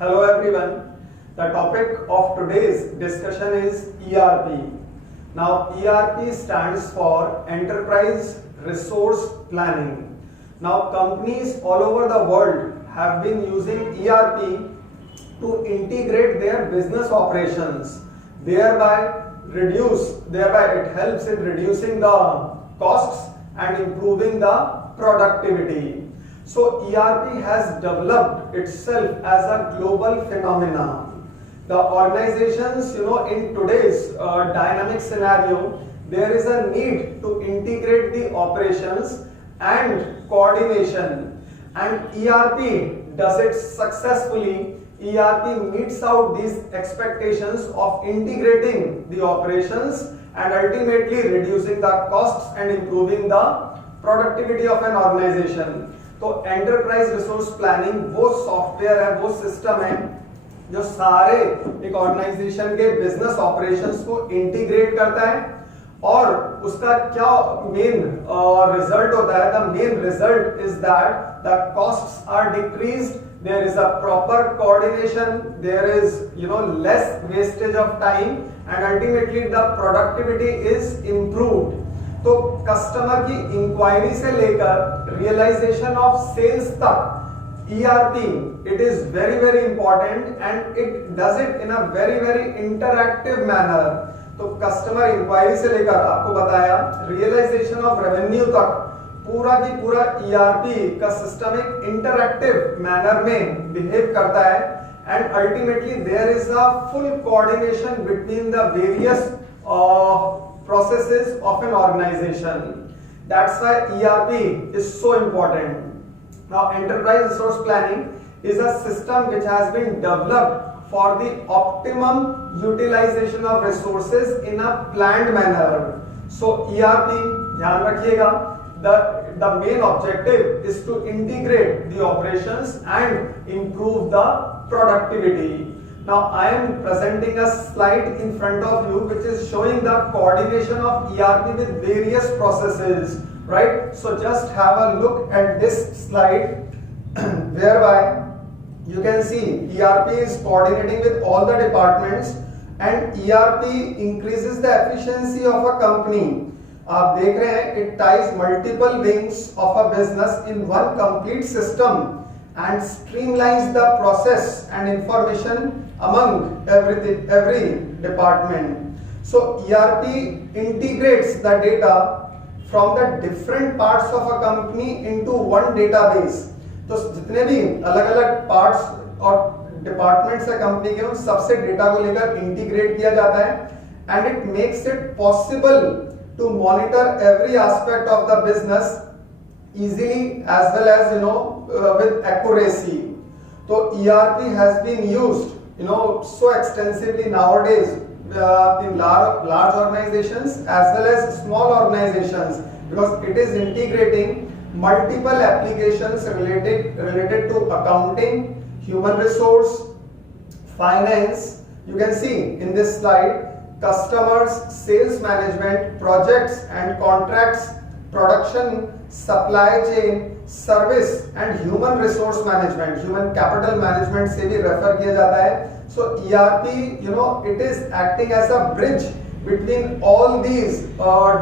Hello everyone. The topic of today's discussion is ERP. Now ERP stands for Enterprise Resource Planning. Now companies all over the world have been using ERP to integrate their business operations, thereby it helps in reducing the costs and improving the productivity. So ERP has developed itself as a global phenomenon. The organizations, in today's dynamic scenario, there is a need to integrate the operations and coordination, and ERP does it successfully. ERP meets out these expectations of integrating the operations and ultimately reducing the costs and improving the productivity of an organization. तो enterprise resource planning वो software है, वो system है जो सारे एक organisation के business operations को इंटीग्रेट करता है, और उसका क्या मेन रिजल्ट होता है? The main result is that the costs are decreased, there is a proper coordination, there is less wastage of time and ultimately the productivity is improved. तो customer की इंक्वायरी से लेकर रियलाइजेशन ऑफ सेल्स तक ERP it is very very important and it does it in a very very interactive manner. तो customer inquiry से लेकर आपको बताया रियलाइजेशन ऑफ रेवेन्यू तक पूरा की पूरा ईआरपी का सिस्टम एक इंटरैक्टिव मैनर में बिहेव करता है, and ultimately there is a full coordination between the various processes of an organization. That's why ERP is so important. Now enterprise resource planning is a system which has been developed for the optimum utilization of resources in a planned manner. So ERP, ध्यान रखिएगा, the main objective is to integrate the operations and improve the productivity. Now I am presenting a slide in front of you which is showing the coordination of ERP with various processes, right? So just have a look at this slide whereby you can see ERP is coordinating with all the departments and ERP increases the efficiency of a company. आप देख रहे हैं it ties multiple wings of a business in one complete system and streamlines the process and information among every department. So ERP integrates the data from the different parts of a company into one database. तो जितने भी अलग अलग parts और departments है company के, उन सबसे डेटा को लेकर इंटीग्रेट किया जाता है, and it makes it possible to monitor every aspect of the business easily as well as with accuracy. So ERP has been used so extensively nowadays in large organizations as well as small organizations, because it is integrating multiple applications related to accounting, human resource, finance. You can see in this slide customers, sales management, projects and contracts, production, supply chain, service and human resource management, human capital management से भी refer किया जाता है. So ERP it is acting as a bridge between all these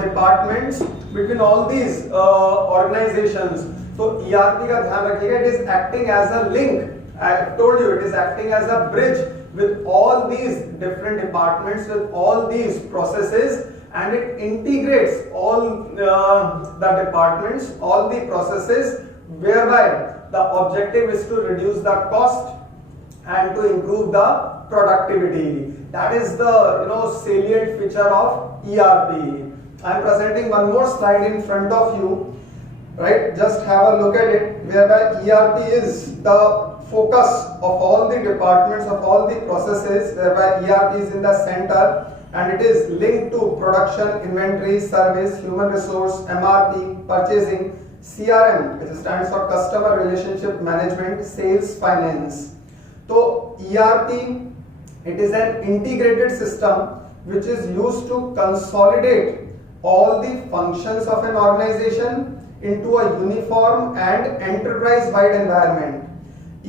departments, between all these organisations. तो ERP का ध्यान रखिएगा, it is acting as a link. I told you it is acting as a bridge with all these different departments, with all these processes, and it integrates all the departments, all the processes, whereby the objective is to reduce the cost and to improve the productivity. That is the salient feature of ERP. I am presenting one more slide in front of you, right? Just have a look at it, whereby ERP is the focus of all the departments, of all the processes, whereby ERP is in the center and it is linked to production, inventory, service, human resource, MRP, purchasing, CRM, which stands for customer relationship management, sales, finance. So ERP, it is an integrated system which is used to consolidate all the functions of an organization into a uniform and enterprise-wide environment.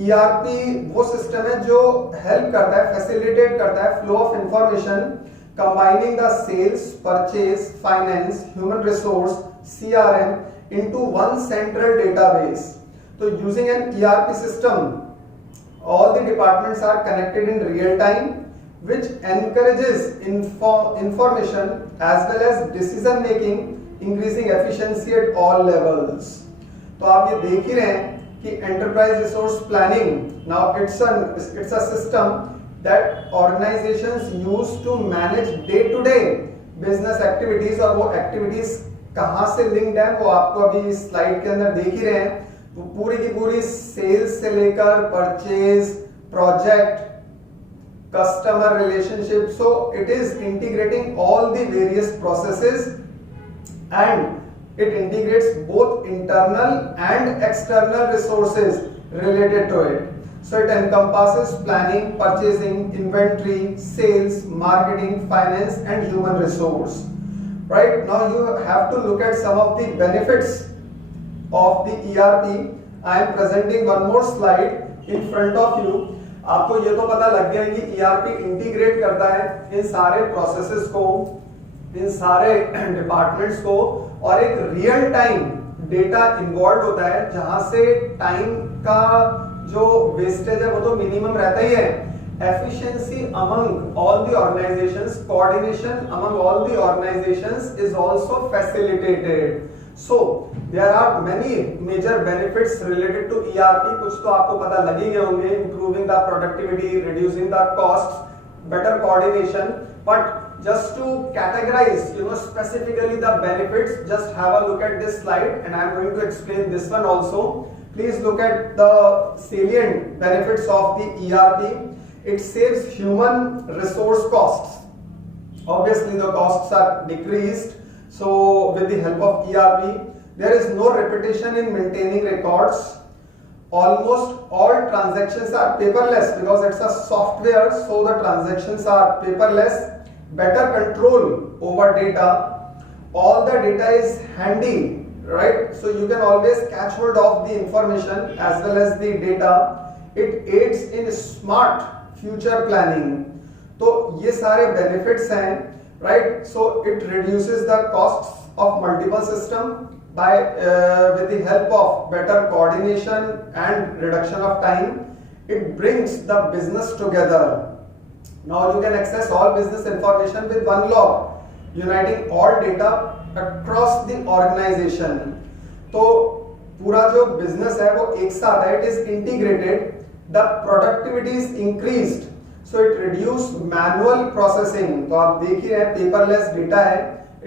ERP वो system है जो help करता है, facilitate करता है flow of information combining the sales, purchase, finance, human resource, CRM into one central database. So using an ERP system, all the departments are connected in real time, which encourages information as well as decision making, increasing efficiency at all levels. तो आप ये देख ही रहे हैं कि enterprise resource planning, now it's a system that organizations use to manage day-to-day business activities, और वो activities कहां से लिंक्ड है वो आपको अभी स्लाइड के अंदर देख ही रहे हैं। वो पूरी की पूरी सेल्स से लेकर purchase, project, customer relationship, so it is integrating all the various processes and it integrates both internal and external resources related to it. So it encompasses planning, purchasing, inventory, sales, marketing, finance and human resource. Right, now you have to look at some of the benefits of the ERP. I am presenting one more slide in front of you. आपको ये तो पता लग गया कि ERP integrate करता है इन सारे प्रोसेसेस को, इन सारे डिपार्टमेंट्स को, और एक रियल टाइम डेटा इन्वॉल्व होता है जहां से टाइम का जो वेस्टेज है वो तो मिनिमम रहता ही है. Efficiency among all the organizations, coordination among all the organizations is also facilitated. So there are many major benefits related to ERP. कुछ तो आपको पता लग ही गए होंगे, improving the productivity, reducing the costs, better coordination. But just to categorize, specifically the benefits, just have a look at this slide, and I am going to explain this one also. Please look at the salient benefits of the ERP. It saves human resource costs. Obviously the costs are decreased, so with the help of ERP there is no repetition in maintaining records. Almost all transactions are paperless because it's a software, so the transactions are paperless. Better control over data. All the data is handy, right? So you can always catch hold of the information as well as the data. It aids in smart future planning. तो ये सारे benefits हैं, right? So it reduces the costs of multiple system by with the help of better coordination and reduction of time. It brings the business together. Now you can access all business information with one log, uniting all data across the organisation. तो पूरा जो business है वो एक साथ है, it is integrated. The productivity is increased, so it reduces manual processing. तो आप देख ही रहे हैं पेपरलेस डेटा है.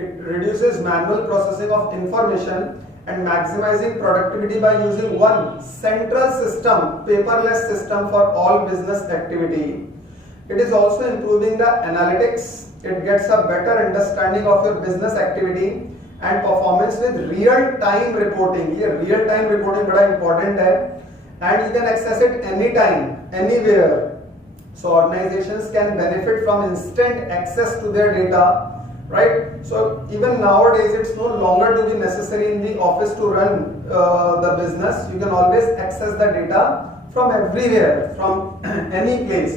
It reduces manual processing of information and maximizing productivity by using one central system, paperless system for all business activity. It is also improving the analytics. It gets a better understanding of your business activity and performance with real time reporting. ये real time reporting बड़ा important है. And you can access it anytime, anywhere. So organizations can benefit from instant access to their data, right? So even nowadays, it's no longer to be necessary in the office to run the business. You can always access the data from everywhere, from any place.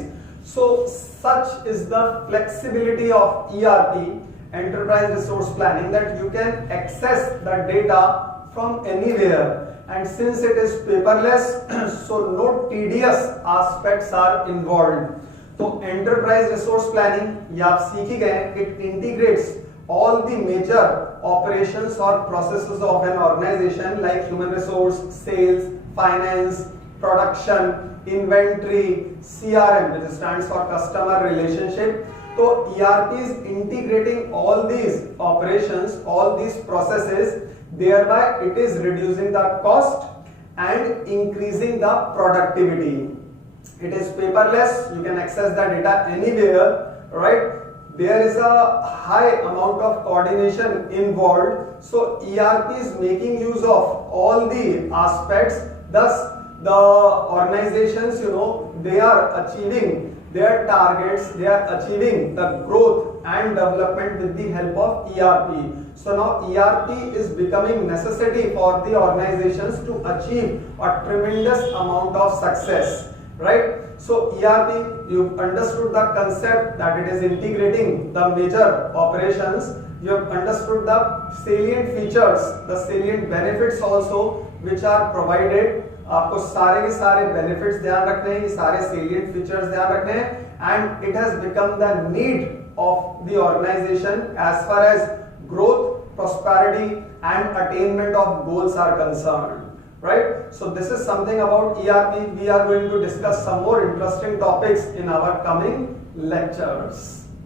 So such is the flexibility of ERP, enterprise resource planning, that you can access the data from anywhere. And since it is paperless, so no tedious aspects are involved. तो enterprise resource planning ये आप सीख ही गए. It integrates all the major operations or processes of an organization like human resource, sales, finance, production, inventory, CRM, which stands for customer relationship. तो ERP is integrating all these operations, all these processes. Thereby it is reducing the cost and increasing the productivity. It is paperless, you can access the data anywhere, right? There is a high amount of coordination involved, so ERP is making use of all the aspects. Thus the organizations, they are achieving their targets, they are achieving the growth and development with the help of ERP. So now ERP is becoming necessity for the organizations to achieve a tremendous amount of success, right? So ERP, you've understood the concept that it is integrating the major operations. You have understood the salient features, the salient benefits also which are provided. आपको सारे के सारे benefits ध्यान रखने हैं, सारे salient features ध्यान रखने हैं, and it has become the need of the organization as far as growth, prosperity and attainment of goals are concerned. Right? So this is something about ERP. We are going to discuss some more interesting topics in our coming lectures.